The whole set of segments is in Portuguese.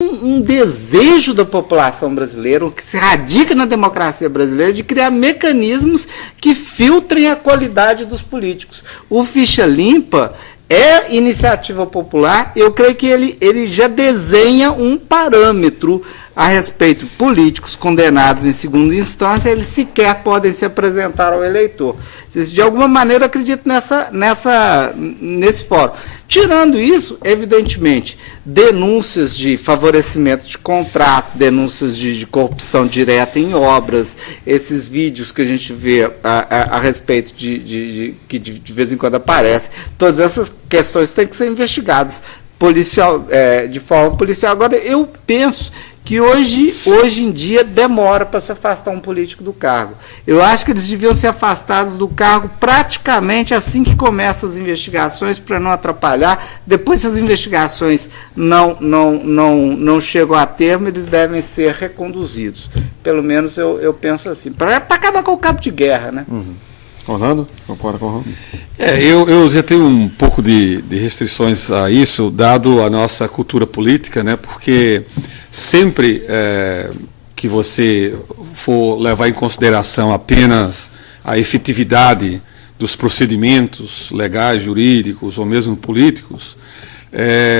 um desejo da população brasileira, o que se radica na democracia brasileira, de criar mecanismos que filtrem a qualidade dos políticos. O Ficha Limpa é iniciativa popular, eu creio que ele já desenha um parâmetro a respeito. Políticos condenados em segunda instância, eles sequer podem se apresentar ao eleitor. De alguma maneira, eu acredito nesse fórum. Tirando isso, evidentemente, denúncias de favorecimento de contrato, denúncias de corrupção direta em obras, esses vídeos que a gente vê a respeito que de vez em quando aparecem, todas essas questões têm que ser investigadas de forma policial. Agora, eu penso que hoje em dia demora para se afastar um político do cargo. Eu acho que eles deviam ser afastados do cargo praticamente assim que começam as investigações, para não atrapalhar. Depois, se as investigações não chegam a termo, eles devem ser reconduzidos. Pelo menos eu penso assim, para acabar com o cabo de guerra, né? Uhum. Orlando? Concorda com o Orlando? Eu já tenho um pouco de restrições a isso, dado a nossa cultura política, né? Porque sempre que você for levar em consideração apenas a efetividade dos procedimentos legais, jurídicos ou mesmo políticos,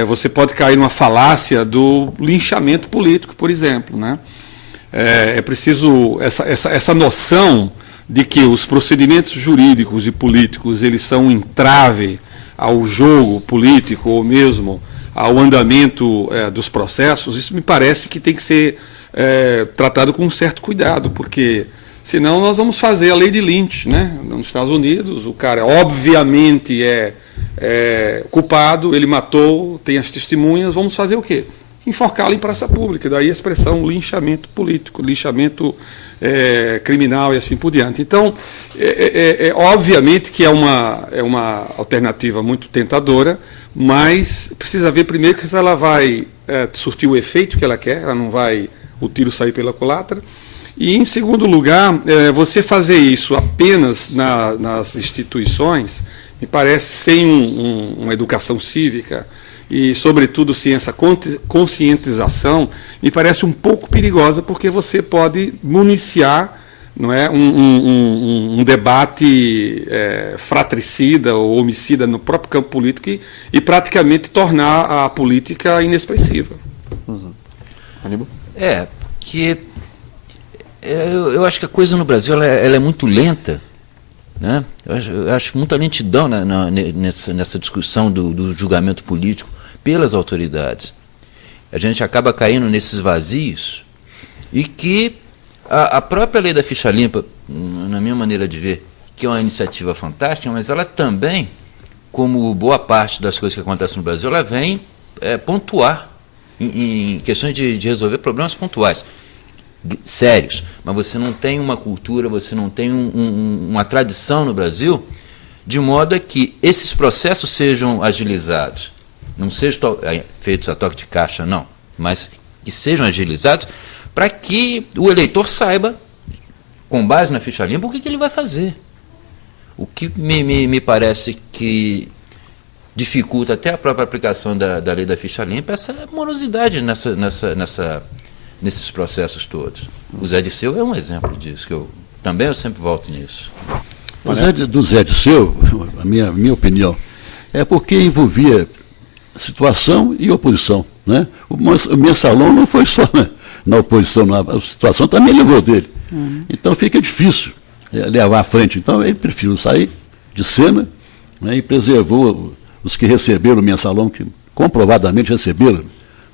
você pode cair numa falácia do linchamento político, por exemplo, né? É preciso essa noção de que os procedimentos jurídicos e políticos eles são um entrave ao jogo político ou mesmo ao andamento dos processos. Isso me parece que tem que ser tratado com um certo cuidado, porque senão nós vamos fazer a lei de Lynch, né? Nos Estados Unidos, o cara obviamente é culpado, ele matou, tem as testemunhas, vamos fazer o quê? Enforcá-lo em praça pública, daí a expressão linchamento político, linchamento criminal e assim por diante. Então, obviamente que é uma alternativa muito tentadora, mas precisa ver primeiro que ela vai surtir o efeito que ela quer, ela não vai o tiro sair pela culatra, e em segundo lugar, você fazer isso apenas nas instituições, me parece sem uma educação cívica, e, sobretudo, sem essa conscientização, me parece um pouco perigosa, porque você pode municiar, não é, um debate fratricida ou homicida no próprio campo político e praticamente tornar a política inexpressiva. Uhum. Aníbal? Que eu acho que a coisa no Brasil ela é muito lenta, né? Eu acho muita lentidão nessa discussão do julgamento político pelas autoridades. A gente acaba caindo nesses vazios e que a própria lei da ficha limpa, na minha maneira de ver, que é uma iniciativa fantástica, mas ela também, como boa parte das coisas que acontecem no Brasil, ela vem pontuar em questões de resolver problemas pontuais, sérios, mas você não tem uma cultura, você não tem uma tradição no Brasil, de modo a que esses processos sejam agilizados. Não sejam feitos a toque de caixa, não, mas que sejam agilizados para que o eleitor saiba, com base na ficha limpa, o que ele vai fazer. O que me parece que dificulta até a própria aplicação da lei da ficha limpa é essa morosidade nesses processos todos. O Zé Dirceu é um exemplo disso, que eu sempre volto nisso. Do Zé Dirceu, a minha opinião, é porque envolvia situação e oposição, né? O Mensalão não foi só na oposição, a situação também levou dele. Então fica difícil levar à frente. Então ele preferiu sair de cena, né, e preservou os que receberam o Mensalão, que comprovadamente receberam.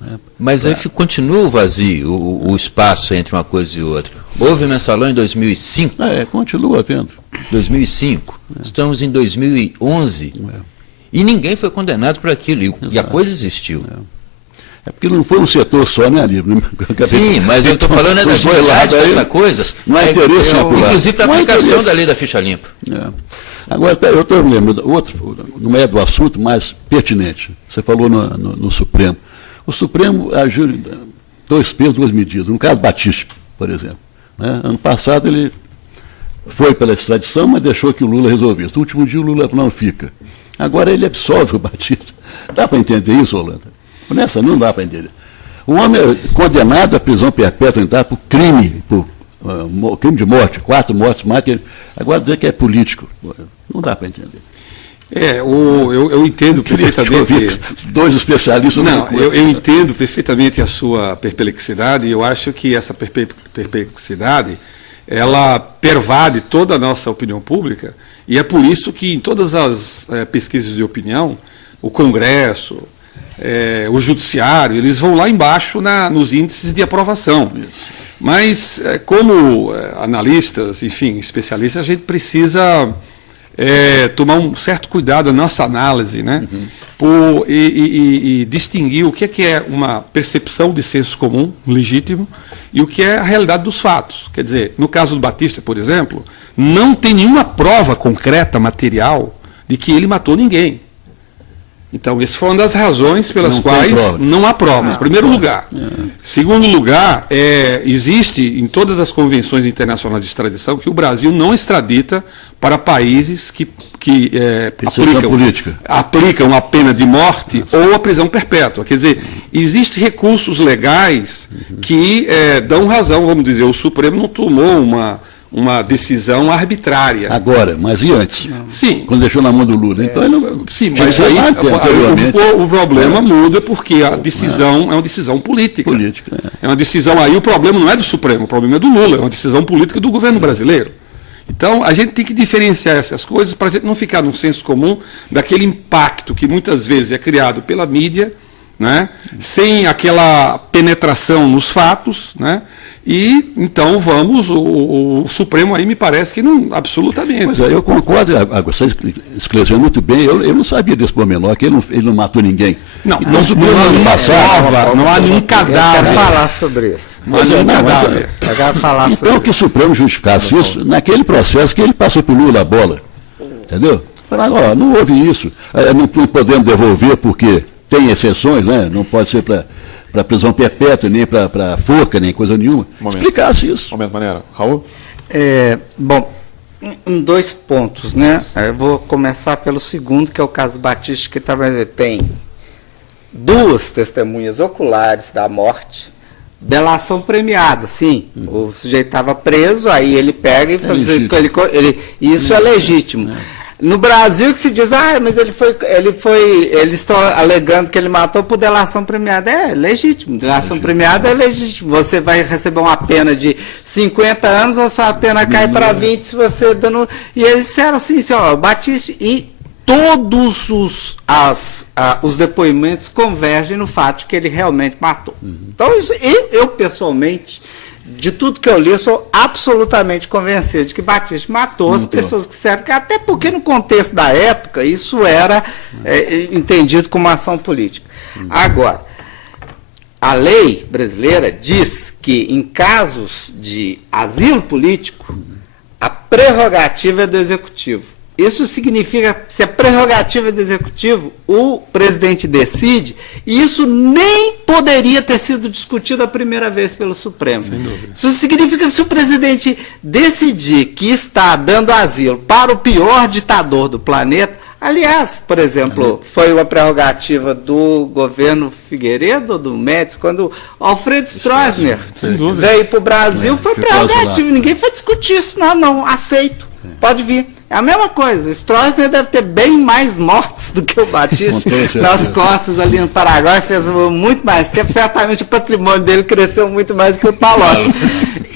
Né? Mas aí continua o vazio, o espaço entre uma coisa e outra. Houve Mensalão em 2005? Continua havendo. 2005. Estamos em 2011. E ninguém foi condenado por aquilo, e a coisa existiu. É porque não foi um setor só, né, Aníbal? Sim, mas eu estou falando da agilidade dessa coisa. Não é interesse popular. Inclusive para a aplicação da lei da ficha limpa. Agora, eu estou lembrando, não é do assunto, mas pertinente. Você falou no Supremo. O Supremo agiu 2 pesos, 2 medidas. No caso Batista, por exemplo. Né? Ano passado ele foi pela extradição, mas deixou que o Lula resolvesse. No último dia o Lula não fica. Agora ele absolve o Batista. Dá para entender isso, Holanda? Nessa não dá para entender. Um homem condenado à prisão perpétua então, por crime, crime de morte, 4 mortes mais que ele. Agora dizer que é político, não dá para entender. Eu entendo perfeitamente. 2 especialistas. Não, eu entendo perfeitamente a sua perplexidade, e eu acho que essa perplexidade ela pervade toda a nossa opinião pública, e é por isso que em todas as pesquisas de opinião, o Congresso, o Judiciário, eles vão lá embaixo nos índices de aprovação. Mas, como analistas, enfim, especialistas, a gente precisa tomar um certo cuidado na nossa análise, né? E distinguir o que é uma percepção de senso comum legítimo e o que é a realidade dos fatos. Quer dizer, no caso do Batista, por exemplo, não tem nenhuma prova concreta, material, de que ele matou ninguém. Então, essa foi uma das razões pelas quais não há provas, em primeiro lugar. Segundo lugar, existe em todas as convenções internacionais de extradição que o Brasil não extradita para países que aplicam a pena de morte ou a prisão perpétua. Quer dizer, existem recursos legais que dão razão, vamos dizer, o Supremo não tomou uma decisão arbitrária. Agora, mas e antes? Sim. Quando deixou na mão do Lula. Então, sim, mas aí o problema muda porque a decisão é uma decisão política. É uma decisão aí, o problema não é do Supremo, o problema é do Lula, é uma decisão política do governo brasileiro. Então, a gente tem que diferenciar essas coisas para a gente não ficar no senso comum daquele impacto que muitas vezes é criado pela mídia, né, sem aquela penetração nos fatos, né? E então o Supremo aí me parece que não, absolutamente. Pois eu concordo, você esclareceu muito bem, eu não sabia desse pormenor, que ele não matou ninguém. Não há nenhum cadáver. Eu quero falar sobre isso. Não há nenhum cadáver. Eu quero falar sobre então que o Supremo justificasse isso naquele processo que ele passou por Lula a bola. Entendeu? Falaram, não houve isso. Não podemos devolver porque tem exceções, né? Não pode ser para prisão perpétua, nem para forca, nem coisa nenhuma. Explicasse isso. Maneira. Raul? Bom, em 2 pontos, né? Eu vou começar pelo segundo, que é o caso Batista, que tem 2 testemunhas oculares da morte, delação premiada, sim. O sujeito estava preso, aí ele pega e faz isso é legítimo. No Brasil que se diz, mas eles estão alegando que ele matou por delação premiada. É legítimo, delação premiada é legítimo. Você vai receber uma pena de 50 anos, a sua pena cai para 20 se você dando... E eles disseram assim, Batista, e todos os depoimentos convergem no fato de que ele realmente matou. Então, eu pessoalmente... De tudo que eu li, eu sou absolutamente convencido de que Batista matou as pessoas que servem, até porque no contexto da época isso era entendido como ação política. Agora, a lei brasileira diz que em casos de asilo político, a prerrogativa é do Executivo. Isso significa, se a prerrogativa é do Executivo, o presidente decide, e isso nem poderia ter sido discutido a primeira vez pelo Supremo. Sem dúvida. Isso significa que se o presidente decidir que está dando asilo para o pior ditador do planeta, aliás, por exemplo, foi uma prerrogativa do governo Figueiredo, ou do Médici, quando Alfredo Stroessner veio para o Brasil, foi prerrogativa, ninguém foi discutir isso, não, aceito, pode vir. É a mesma coisa, o Stroessner deve ter bem mais mortes do que o Batista nas costas ali no Paraguai, fez muito mais tempo, certamente o patrimônio dele cresceu muito mais que o Palocci.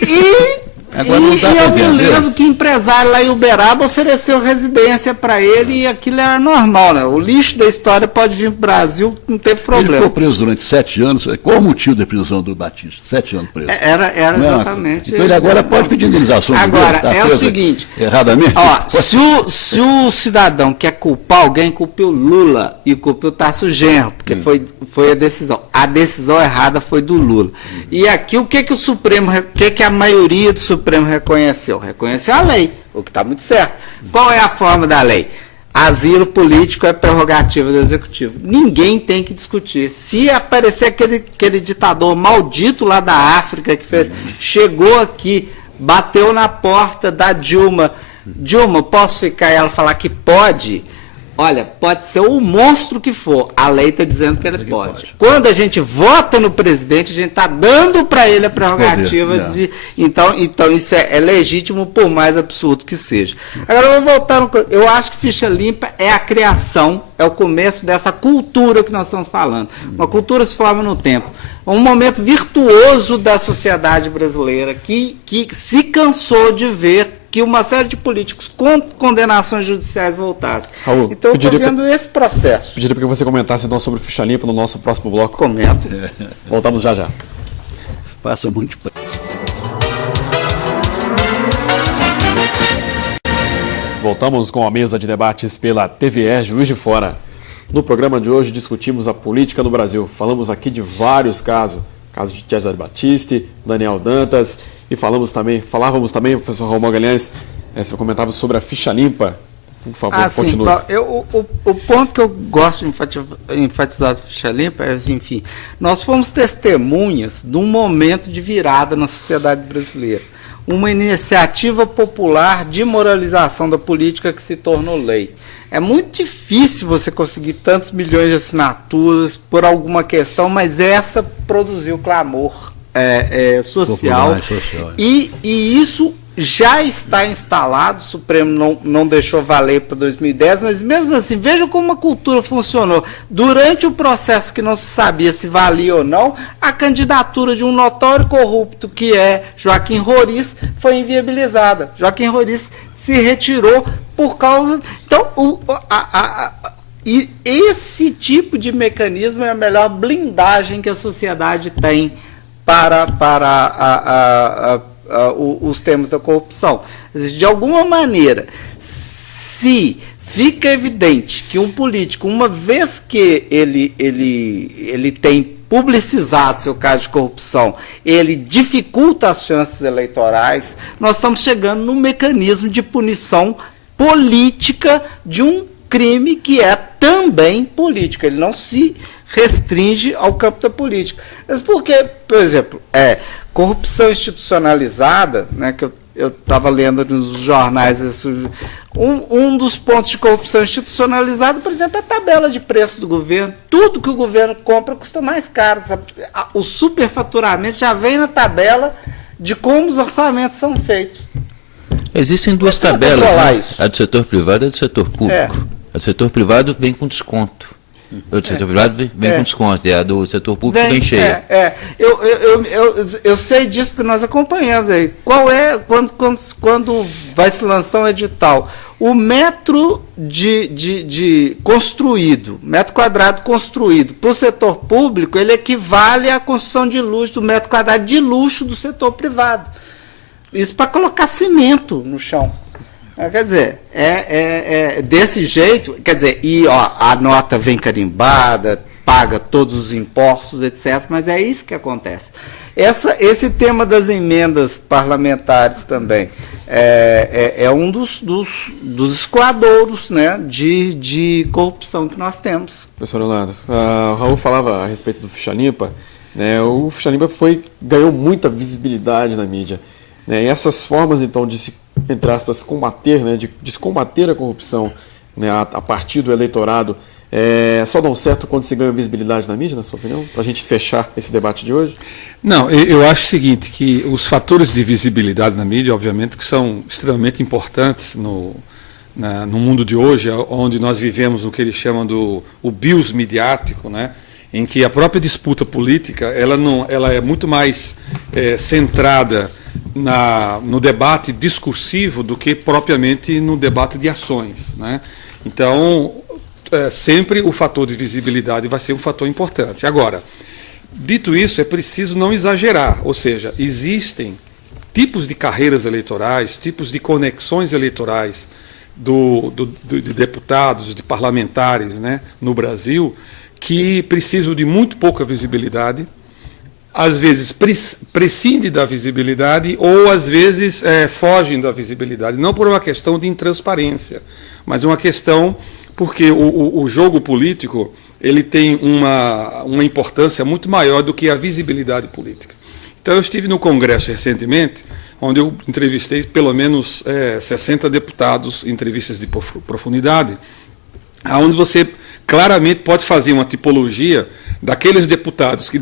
E eu me lembro que empresário lá em Uberaba ofereceu residência para ele e aquilo era normal, né? O lixo da história pode vir para o Brasil, não teve problema. Ele ficou preso durante 7 anos. Qual o motivo da prisão do Batista? 7 anos preso. Era exatamente. Então ele agora pode pedir indenização. Agora, o seguinte. Erradamente? Se o cidadão quer culpar alguém, culpe o Lula e culpe o Tasso Genro, porque foi a decisão. A decisão errada foi do Lula. E aqui o que o Supremo, que a maioria do Supremo reconheceu? Reconheceu a lei, o que está muito certo. Qual é a forma da lei? Asilo político é prerrogativa do Executivo. Ninguém tem que discutir. Se aparecer aquele ditador maldito lá da África que chegou aqui, bateu na porta da Dilma, posso ficar? E ela falar que pode, Olha, pode ser o monstro que for, a lei está dizendo que ele pode. Quando a gente vota no presidente, a gente está dando para ele a prerrogativa de... Então isso é legítimo, por mais absurdo que seja. Agora, eu vou voltar... Eu acho que ficha limpa é a criação, é o começo dessa cultura que nós estamos falando. Uma cultura se forma no tempo. Um momento virtuoso da sociedade brasileira que se cansou de ver que uma série de políticos com condenações judiciais voltassem. Raul, então, eu estou vendo esse processo. Pediria para que você comentasse então sobre ficha limpa no nosso próximo bloco. Comento. Voltamos já. Passa muito depressa. Voltamos com a mesa de debates pela TVE Juiz de Fora. No programa de hoje discutimos a política no Brasil. Falamos aqui de vários casos. Caso de Cesare Battisti, Daniel Dantas, e falávamos também, professor Raul Magalhães, você comentava sobre a ficha limpa. Por favor, continue. O ponto que eu gosto de enfatizar da ficha limpa é, enfim, nós fomos testemunhas de um momento de virada na sociedade brasileira. Uma iniciativa popular de moralização da política que se tornou lei. É muito difícil você conseguir tantos milhões de assinaturas por alguma questão, mas essa produziu clamor social. Popular, social. E isso já está instalado, o Supremo não deixou valer para 2010, mas mesmo assim, veja como a cultura funcionou. Durante o processo que não se sabia se valia ou não, a candidatura de um notório corrupto, que é Joaquim Roriz, foi inviabilizada. Joaquim Roriz se retirou por causa... Então, esse tipo de mecanismo é a melhor blindagem que a sociedade tem para os temas da corrupção. De alguma maneira, se fica evidente que um político, uma vez que ele tem publicizado seu caso de corrupção, ele dificulta as chances eleitorais, nós estamos chegando num mecanismo de punição política de um crime que é também político. Ele não se restringe ao campo da política. Mas por que, por exemplo, corrupção institucionalizada, né, que eu estava lendo nos jornais, um dos pontos de corrupção institucionalizada, por exemplo, é a tabela de preço do governo. Tudo que o governo compra custa mais caro. Sabe? O superfaturamento já vem na tabela de como os orçamentos são feitos. Existem duas tabelas, né? A do setor privado e a do setor público. A do setor privado vem com desconto. O do setor privado vem com desconto, e a do setor público vem cheia. Eu sei disso porque nós acompanhamos aí. Qual é, quando vai se lançar um edital, o metro construído, metro quadrado construído para o setor público, ele equivale à construção de luxo do metro quadrado de luxo do setor privado. Isso para colocar cimento no chão. Quer dizer, desse jeito, quer dizer, a nota vem carimbada, paga todos os impostos, etc., mas é isso que acontece. Esse tema das emendas parlamentares também é um dos escoadouros, né, de corrupção que nós temos. Professor Leonardo, o Raul falava a respeito do ficha limpa, né, o ficha limpa ganhou muita visibilidade na mídia. Né, e essas formas, então, de se, entre aspas, combater, né, de se combater a corrupção, né, a partir do eleitorado, só dão certo quando se ganha visibilidade na mídia, na sua opinião? Para a gente fechar esse debate de hoje? Não, eu acho o seguinte, que os fatores de visibilidade na mídia, obviamente, que são extremamente importantes no mundo de hoje, onde nós vivemos o que eles chamam o bios midiático, né? Em que a própria disputa política ela é muito mais centrada no debate discursivo do que propriamente no debate de ações, né? Então, sempre o fator de visibilidade vai ser um fator importante. Agora, dito isso, é preciso não exagerar, ou seja, existem tipos de carreiras eleitorais, tipos de conexões eleitorais de deputados, de parlamentares, né, no Brasil, que precisam de muito pouca visibilidade, às vezes prescindem da visibilidade ou às vezes fogem da visibilidade, não por uma questão de intransparência, mas uma questão porque o jogo político ele tem uma importância muito maior do que a visibilidade política. Então eu estive no Congresso recentemente, onde eu entrevistei pelo menos 60 deputados em entrevistas de profundidade, onde você claramente pode fazer uma tipologia daqueles deputados que